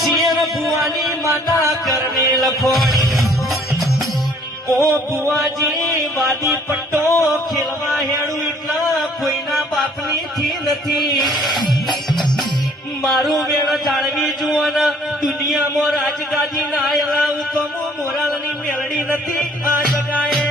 shear Bhuvani માતા કરને લખોણી ઓ ભુવાજી વાદી પટ્ટો ખેલવા હેડું એટલા કોઈના બાપની થી નથી મારું વેણ જાળવી જુઓ ને દુનિયામાં રાજગાદી ના આયેલા હું તો મોરાલની મેળડી નથી આ જગાએ